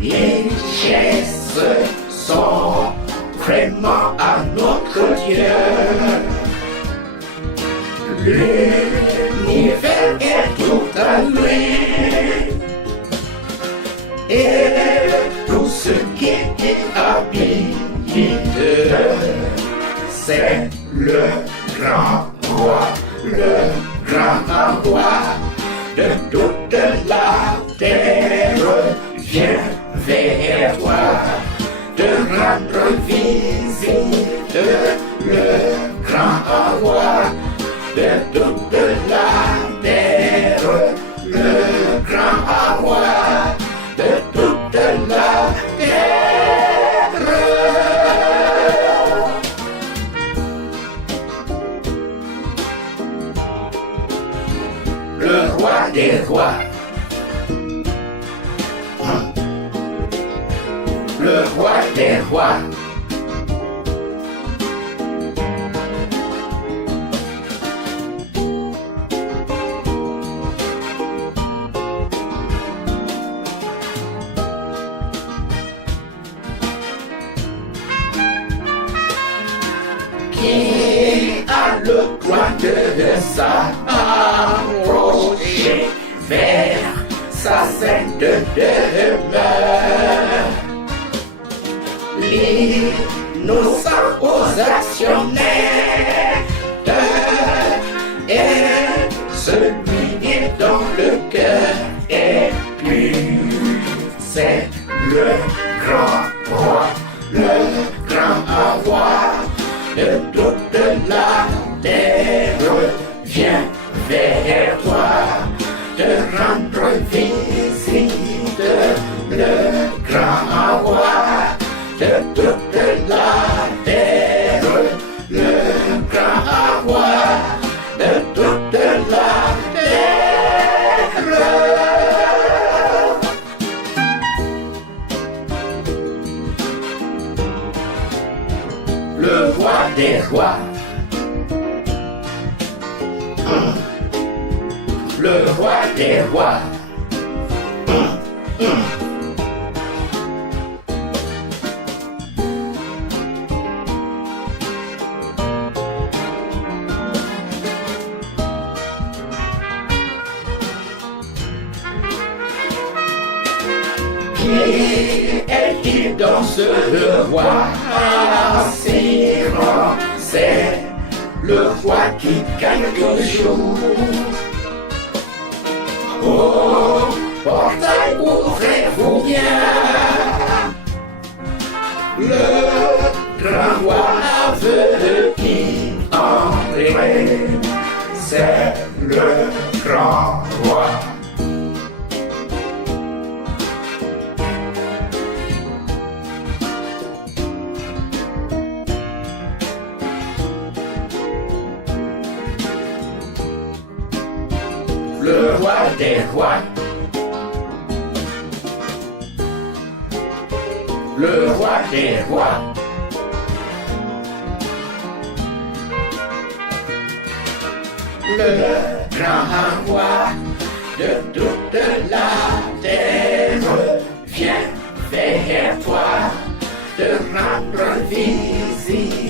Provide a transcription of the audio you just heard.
richesses sont vraiment à notre Dieu. L'univers est tout à lui, et tout ce qui y habite, c'est le grand roi, le grand roi de toute la terre vient vers toi, de rendre visite, le grand roi de toute la terre, le grand roi de toute la terre. Le roi des rois, le roi des rois. Qui a le droit de s'approcher vers sa sainte demeure? L'innocent aux actionnaires et celui dont le cœur est pur, c'est le grand roi, le grand roi de toute la terre vient vers toi, te rendre visite, le grand roi de toute la terre, le grand roi de toute la terre. Le roi des rois, le roi des rois. Qui est-il dans ce roi si grand? C'est le roi qui gagne toujours. Oh, portail, ouvrez-vous bien. Le grand roi veut qui entrer. C'est le grand roi. Le roi des rois, le roi des rois. Le grand roi de toute la terre vient vers toi, te rendre visite.